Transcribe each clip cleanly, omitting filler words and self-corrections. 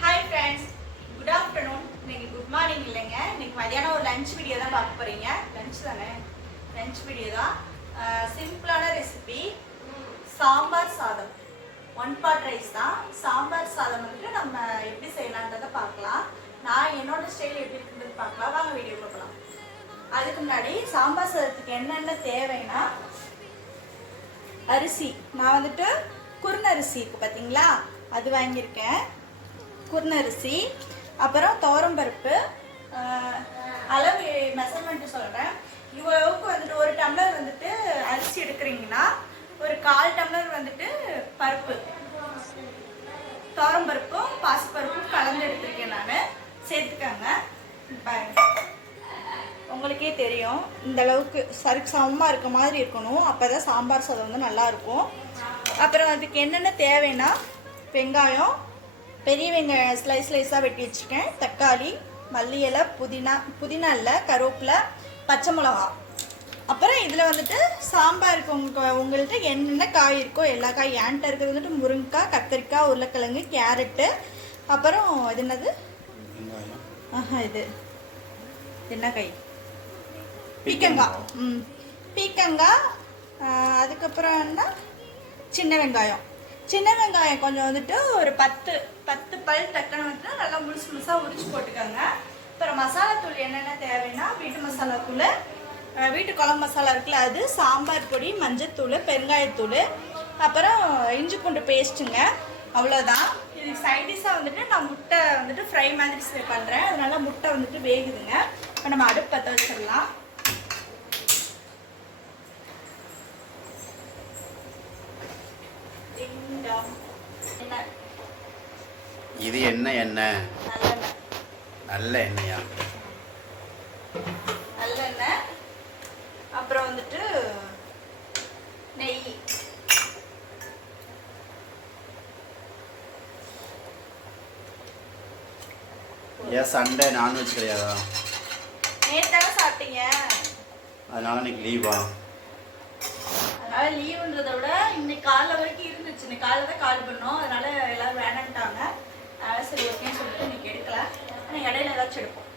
Hi friends, good afternoon. இன்னைக்கு good morning இல்லைங்க, இன்னைக்கு மதியானம் ஒரு லஞ்ச் வீடியோ தான் பார்க்க போறீங்க. லஞ்ச் தானே, லஞ்ச் வீடியோ தான். சிம்பிளான ரெசிபி சாம்பார் சாதம், 1 pot ரைஸ் தான். சாம்பார் சாதம் வந்துட்டு நம்ம எப்படி செய்யலான்றதை பார்க்கலாம். நான் என்னோட ஸ்டைல் எப்படி இருக்குன்றது பார்க்கலாம். வாங்க வீடியோ பார்க்கலாம். அதுக்கு முன்னாடி சாம்பார் சாதத்துக்கு என்னென்ன தேவைன்னா, அரிசி நான் வந்துட்டு குறுநரிசி இருக்குது பார்த்தீங்களா, அது வாங்கியிருக்கேன். குறுநரிசி, அப்புறம் துவரம்பருப்பு. அளவு மெஷர்மெண்ட்டு சொல்கிறேன். இவ்வளவுக்கு வந்துட்டு 1 டம்ளர் வந்துட்டு அரிசி எடுக்கிறீங்கன்னா ஒரு 1/4 டம்ளர் வந்துட்டு பருப்பு, துவரம்பருப்பும் பாசிப்பருப்பும் கலந்து எடுத்துருக்கேன் நான். சேர்த்துக்கங்க. பாருங்க, உங்களுக்கே தெரியும் இந்த அளவுக்கு சருக்கு சமமாக இருக்க மாதிரி இருக்கணும். அப்போ தான் சாம்பார் சாதம் வந்து நல்லாயிருக்கும். அப்புறம் அதுக்கு என்னென்ன தேவைன்னா, வெங்காயம், பெரிய வெங்காயம் ஸ்லைஸாக வெட்டி வச்சுருக்கேன், தக்காளி, மல்லி இலை, புதினா இல்லை, கருவேப்பிலை, பச்சை மிளகா. அப்புறம் இதில் வந்துட்டு சாம்பாருக்கு உங்கள்கிட்ட என்னென்ன காய் இருக்கோ எல்லா காய். ஏன்ட்ட இருக்கிறது வந்துட்டு முருங்கைக்காய், கத்திரிக்காய், உருளைக்கிழங்கு, கேரட்டு, அப்புறம் இது என்னது, இது என்ன காய், பீக்கங்காய். பீக்கங்காய். அதுக்கப்புறம் என்ன, சின்ன வெங்காயம். சின்ன வெங்காயம் கொஞ்சம் வந்துட்டு ஒரு 10 பல் டக்குன்னு வந்துட்டு நல்லா முழுசாக உரிச்சு போட்டுக்கோங்க. அப்புறம் மசாலா தூள் என்னென்ன தேவைன்னா, வீட்டு மசாலா தூள், வீட்டு குழம்பு மசாலா இருக்குல்ல அது, சாம்பார் பொடி, மஞ்சத்தூள், பெருங்காயத்தூள், அப்புறம் இஞ்சி பூண்டு பேஸ்ட்டுங்க. அவ்வளோதான். இதுக்கு சைடிஷாக வந்துட்டு நான் முட்டை வந்துட்டு ஃப்ரை மாதிரி பண்ணுறேன். அதனால முட்டை வந்துட்டு வேகுதுங்க. இப்போ நம்ம அடுப்பு பற்ற வச்சிடலாம். இது என்ன எண்ணெய்? நல்ல எண்ணெயா? நல்லெண்ணெய். அப்புறம் வந்துட்டு நெய். ஏன் சண்டே நான்வெஜ் கிடையாதா? நேத்தான சாப்பிட்டீங்க, அதனால இன்னைக்கு லீவா? அதனால லீவுன்றதை விட இன்னைக்கு காலைல வரைக்கும் இருந்துச்சு. இன்னைக்கு காலைல தான் கால் பண்ணோம், அதனால எல்லாரும் வேணான்ட்டாங்க. அதனால சரி ஓகேன்னு சொல்லிட்டு இன்னைக்கு எடுக்கல. ஆனால் இடையில ஏதாச்சும் எடுப்போம்.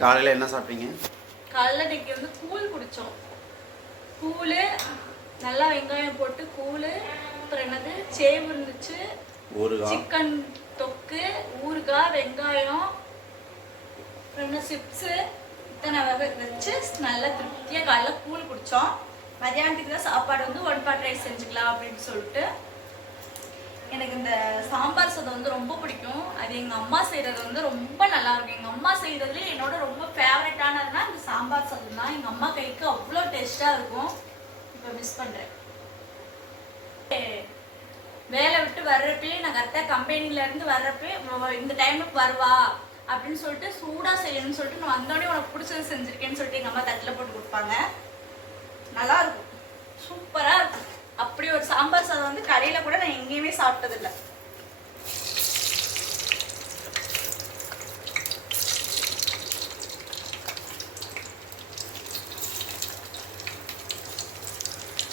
காலையில் என்ன சாப்பிட்டீங்க? காலைல இன்னைக்கு வந்து கூழ் குடித்தோம். கூழ், நல்லா வெங்காயம் போட்டு கூழ், அப்புறம் என்னது சேவு இருந்துச்சு, சிக்கன் தொக்கு, ஊறுகாய், வெங்காயம், அப்புறம் சிப்ஸு, இத்தனை வகை வச்சு நல்லா திருப்தியாக காலைல கூழ் குடித்தோம். மதியானத்துக்கு தான் சாப்பாடு வந்து 1 pot ரைஸ் செஞ்சுக்கலாம் அப்படின்னு சொல்லிட்டு. எனக்கு இந்த சாம்பார் சாதம் வந்து ரொம்ப பிடிக்கும். அது எங்கள் அம்மா செய்கிறது வந்து ரொம்ப நல்லாயிருக்கும். எங்கள் அம்மா செய்கிறதுலே என்னோட ரொம்ப ஃபேவரட்டானதுன்னா இந்த சாம்பார் சாதம் தான். எங்கள் அம்மா கைக்கு அவ்வளோ டேஸ்ட்டாக இருக்கும். இப்போ மிஸ் பண்ணுறேன். வேலை விட்டு வர்றப்பே நான் கரெக்டாக கம்பெனிலேருந்து வர்றப்பே இந்த டைமுக்கு வருவா அப்படின்னு சொல்லிட்டு சூடாக செய்யணும்னு சொல்லிட்டு நான் வந்தோடனே உனக்கு பிடிச்சது செஞ்சுருக்கேன்னு சொல்லிட்டு எங்கள் அம்மா தட்டில் போட்டு கொடுப்பாங்க. நல்லா இருக்கும், சூப்பராக இருக்கும். அப்படி ஒரு சாம்பார் சாதம் வந்து கடையில் கூட நான் எங்கேயுமே சாப்பிட்டதில்லை.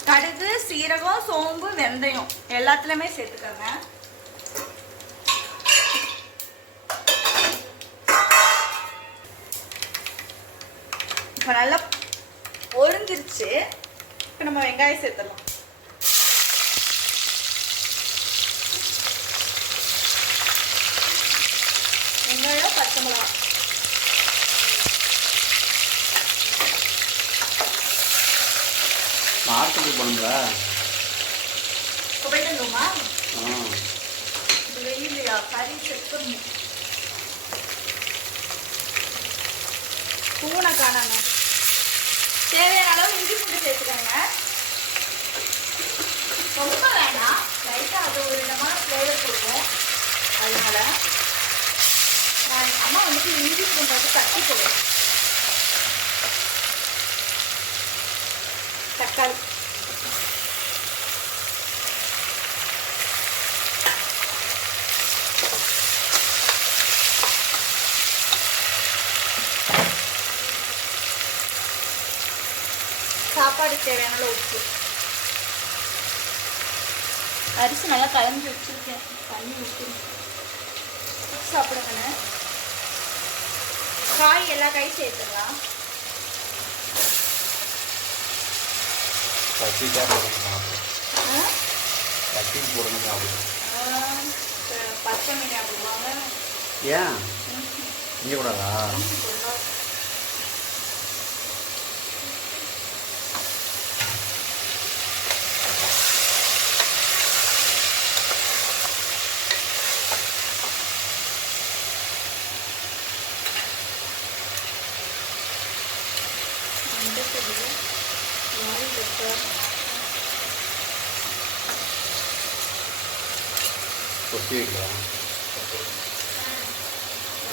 கடுகு, சீரகம், சோம்பு, வெந்தயம் எல்லாத்துலயுமே சேர்த்துக்கோங்க. இப்போ நல்லா ஒருங்கிருச்சு. இப்போ நம்ம வெங்காயம் சேர்த்துடலாம். வெங்காயம், பச்சை மிளகா, மார்க்கெட்டுக்கு போகணுங்களா? இப்போ போயிட்டு வந்தோமா? இது வெயிலையா, கறி செக் பண்ணணும். பூனை காணாங்க. தேவையான அளவு இஞ்சி பூண்டு சேர்த்துக்கோங்க. ரொம்ப வேணாம், லைட்டாக அது ஒரு விதமான ஃப்ளேவர் கொடுக்கும். அதனால நான் அம்மா வந்துட்டு இஞ்சி பூண்டு வந்து தட்டி போடுவேன். தக்காளி, சாப்பாடு தேவையான உப்பு, அரிசி நல்லா கலந்து வச்சுருக்கேன், தண்ணி ஊற்றி சாப்பிடுங்கண்ணே. காய் எல்லா காயும் சேர்த்துடலாம். பச்சை மீன் சாப்பிடுவாங்க. ஏன் இங்கே கூடாதா?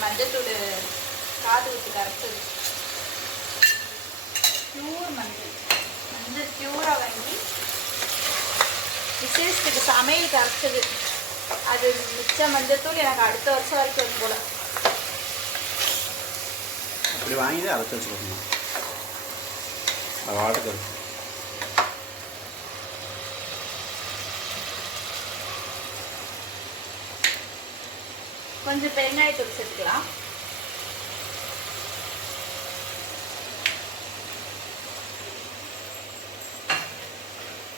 மஞ்சத்தூள் காது ஊற்றி கரைச்சது, பியூர் மஞ்சள் பியூராக வாங்கி விசேஷத்துக்கு சமையல் கரைச்சது. அது மிச்ச மஞ்சத்தூள் எனக்கு அடுத்த வருஷம் வரைக்கும் வரும் போல. அப்படி வாங்கி அரைச்சி வச்சுக்கணும். அது வாட்டுக்கு இருக்கும். கொஞ்சம் பெருங்காயத்தூள் சேர்த்துக்கலாம்.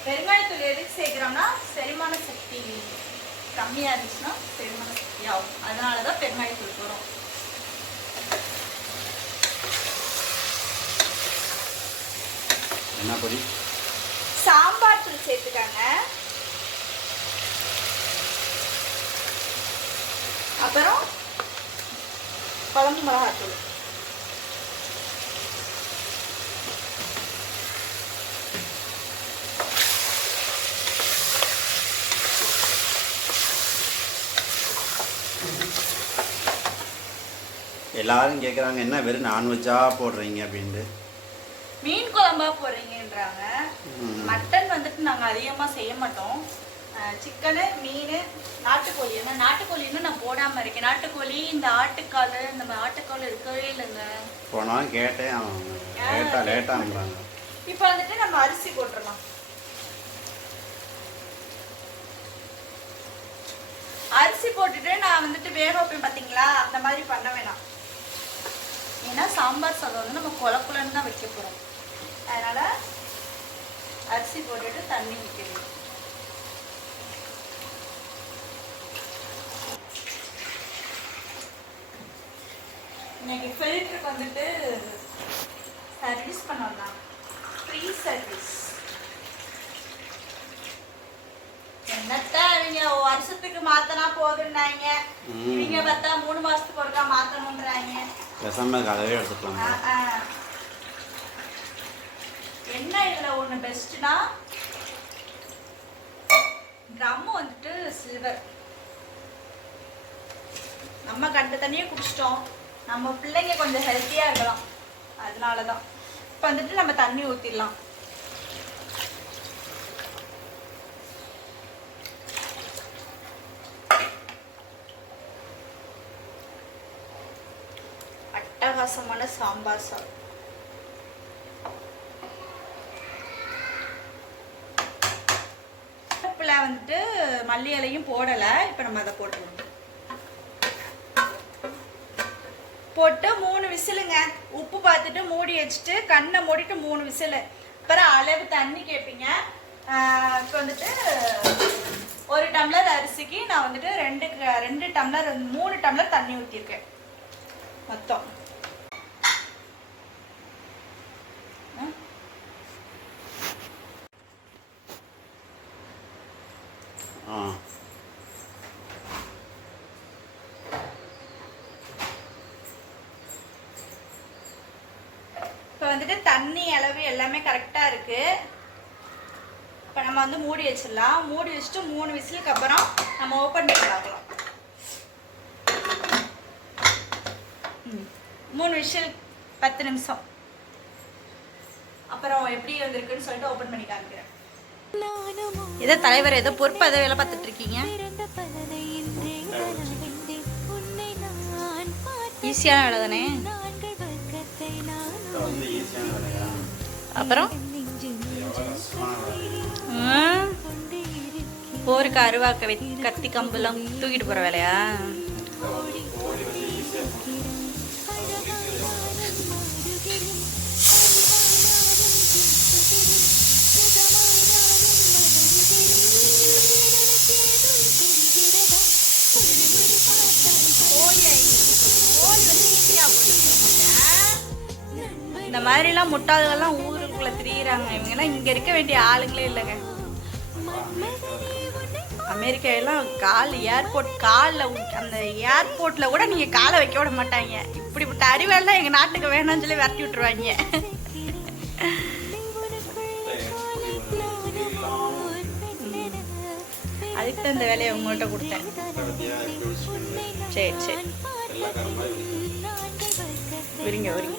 பெருங்காயத்தூள் எதுக்கு சேர்க்குறோம்னா செரிமான சக்தி கம்மியாக இருந்துச்சுன்னா செரிமான சக்தி ஆகும். அதனால தான் பெருங்காயத்தூள் போகிறோம். என்ன பொடி? சாம்பார் தூள் சேர்த்துக்காங்க. அப்புறம் குழம்பு மிளகாத்தூள். எல்லாரும் கேட்குறாங்க என்ன வெறும் நான்வெஜ்ஜாக போடுறீங்க அப்படின்ட்டு. மீன் குழம்பா போடுறீங்கன்றாங்க. மட்டன் வந்துட்டு நாங்கள் அதிகமாக செய்ய மாட்டோம். சிக்கனு, மீன், நாட்டுக்கோழி. ஏன்னா நாட்டுக்கோழி இன்னும் நான் போடாமல் இருக்கேன். நாட்டுக்கோழி, இந்த ஆட்டுக்கால், இந்த ஆட்டுக்கால் இருக்கவே இல்லைங்க. போனாலும் கேட்டேன், லேட்டாக. இப்போ வந்துட்டு நம்ம அரிசி போட்டுடலாம். அரிசி போட்டுட்டு நான் வந்துட்டு வேக வைப்பேன் பார்த்தீங்களா, அந்த மாதிரி பண்ண வேணாம். ஏன்னா சாம்பார் சாதம் வந்து நம்ம குழக்குலன்னு தான் வைக்க போகிறோம். அதனால் அரிசி போட்டுட்டு தண்ணி ஊற்றிடணும். இன்னைக்கு ஃபில்டருக்கு வந்துட்டு சர்வீஸ் பண்ணலாம், ஃப்ரீ சர்வீஸ். என்னத்த அவங்க வருஷத்துக்கு மாத்தினா போதுன்னாங்க, இவங்க பார்த்தா 3 மாசத்துக்கு ஒருக்கா மாத்தணும்ன்றாங்க. அதவே எடுத்துக்கலாம். என்ன இதுல ஒண்ணு பெஸ்ட்னா, ட்ரம் வந்துட்டு சில்வர். நம்ம கண்ட தண்ணியே குடிச்சிட்டோம், நம்ம பிள்ளைங்க கொஞ்சம் ஹெல்த்தியா இருக்கலாம். அதனாலதான் இப்ப வந்துட்டு நம்ம தண்ணி ஊத்திடலாம். அட்டகாசமான சாம்பார் சாதம். வந்துட்டு மல்லி இலையும் போடல. இப்ப நம்ம அதை போட்டுருவோம். போட்டு 3 விசிலுங்க. உப்பு பார்த்துட்டு மூடி வச்சுட்டு கண்ணை மூடிட்டு 3 விசில். அப்புறம் அளவு தண்ணி கேட்பீங்க. இப்போ வந்துட்டு 1 டம்ளர் அரிசிக்கு நான் வந்துட்டு 2 டம்ளர் 3 டம்ளர் தண்ணி ஊற்றிருக்கேன் மொத்தம். இப்போ வந்துட்டு தண்ணி அளவு எல்லாமே கரெக்டாக இருக்கு. இப்போ நம்ம வந்து மூடி வச்சிடலாம். மூடி வச்சுட்டு 3 விசிலுக்கு அப்புறம் நம்ம ஓப்பன் பண்ணி பார்க்கலாம். 3 விசில் 10 நிமிஷம் அப்புறம் எப்படி வந்திருக்குன்னு சொல்லிட்டு ஓப்பன் பண்ணி காமிக்கிறேன். ஏதோ தலைவர் ஏதோ பொறுப்பு அதை வேலை பார்த்துட்டு இருக்கீங்க. ஈஸியான வேலை தானே. அப்புறம் போருக்கு அருவாக்க கத்தி கம்பெல்லாம் தூக்கிட்டு போகிற வேலையா? இந்த மாதிரிலாம் முட்டாள்கள்லாம் ஊருக்குள்ளே திரியிறாங்க. இவங்கெல்லாம் இங்கே இருக்க வேண்டிய ஆளுங்களே இல்லைங்க. அமெரிக்காவெல்லாம் காலில் அந்த ஏர்போர்ட்டில் கூட நீங்கள் காலை வைக்க விட மாட்டாங்க. இப்படிப்பட்ட அறிவெல்லாம் எங்கள் நாட்டுக்கு வேணும்னு சொல்லி விரட்டி விட்டுருவாங்க. அதுக்கு தான் இந்த வேலையை உங்கள்கிட்ட கொடுத்தேன். சரி சரி விரிங்க விரிங்க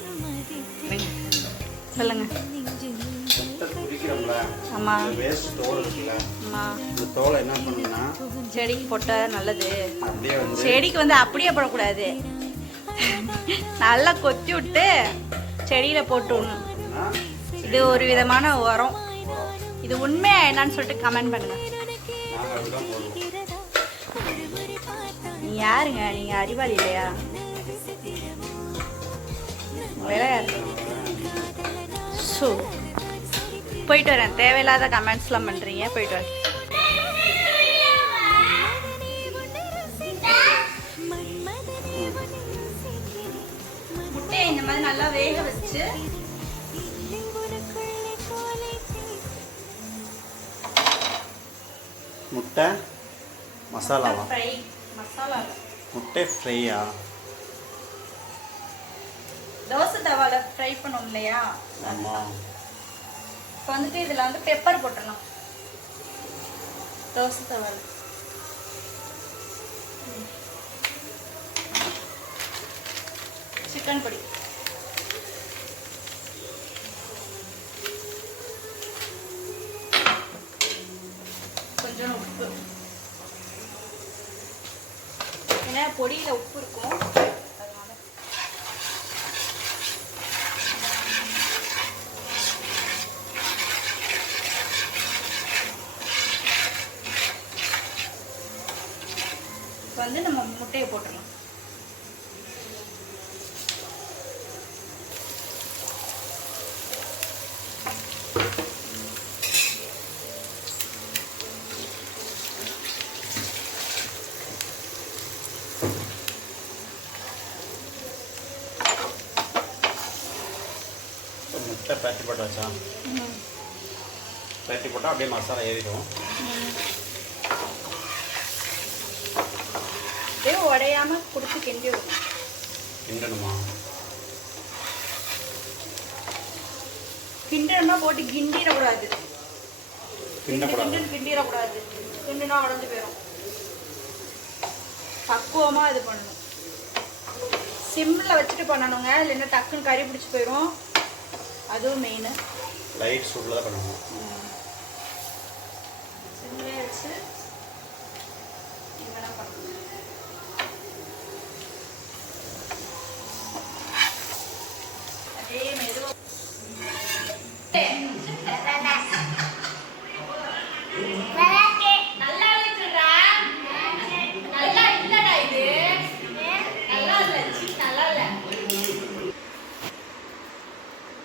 சொல்லுங்க. ஆமாம் ஆமாம், செடிக்கு போட்டால் நல்லது. செடிக்கு வந்து அப்படியே போடக்கூடாது, நல்லா கொத்தி விட்டு செடியில் போட்டு விடணும். இது ஒரு விதமான உரம். இது உண்மையா என்னன்னு சொல்லிட்டு கமெண்ட் பண்ணுங்க. நீ யாருங்க? நீங்க அறிவாளி இல்லையா? போயிட்டு வரேன். தேவையில்லாத கமெண்ட்ஸ்லாம் பண்றீங்க. போயிட்டு வரேன். முட்டையை இந்த மாதிரி நல்லா வேக வச்சு முட்டை மசாலாவா? ஃப்ரை மசாலா முட்டை ஃப்ரையா? தோசை தவால ஃப்ரை பண்ணோம் இல்லையா? ஆமாம். இப்போ வந்துட்டு இதில் வந்து பெப்பர் போட்டுடலாம். தோசை தவால சிக்கன் பொடி, கொஞ்சம் உப்பு. ஏன்னா பொடியில் உப்பு இருக்கும். வந்து நம்ம முட்டையை போட்டுடலாம். முட்டை பேட்டி போட்டு வச்சா பேட்டி போட்டால் அப்படியே மசாலா ஏறிடும். அப்படியே உடையாம கொடுத்து கிண்டி விடணும். கிண்டணுமா? கிண்டணுமா? போட்டு கிண்டிடக்கூடாது. கிண்டக்கூடாது. கிண்டிடக்கூடாது. கிண்டுனா உடஞ்சு போயிடும். பக்குவமாக இது பண்ணணும். சிம்மில் வச்சுட்டு பண்ணணுங்க, இல்லைன்னா டக்குன்னு கறி பிடிச்சி போயிடும். அதுவும் மெயின். லைட் சூட்டில் தான் பண்ணணும். சிம்மில் வச்சு என்ன பண்ணணும்? அதே மெதுவாக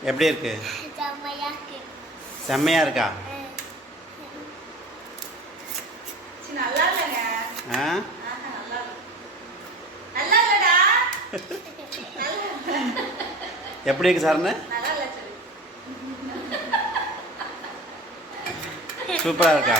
எப்படி இருக்கு? செம்மையா இருக்கா? நல்லா இல்லைங்க. நல்லா இல்லடா. எப்படி இருக்கு சார்னு? நல்லா இல்லை. சூப்பராக இருக்கா?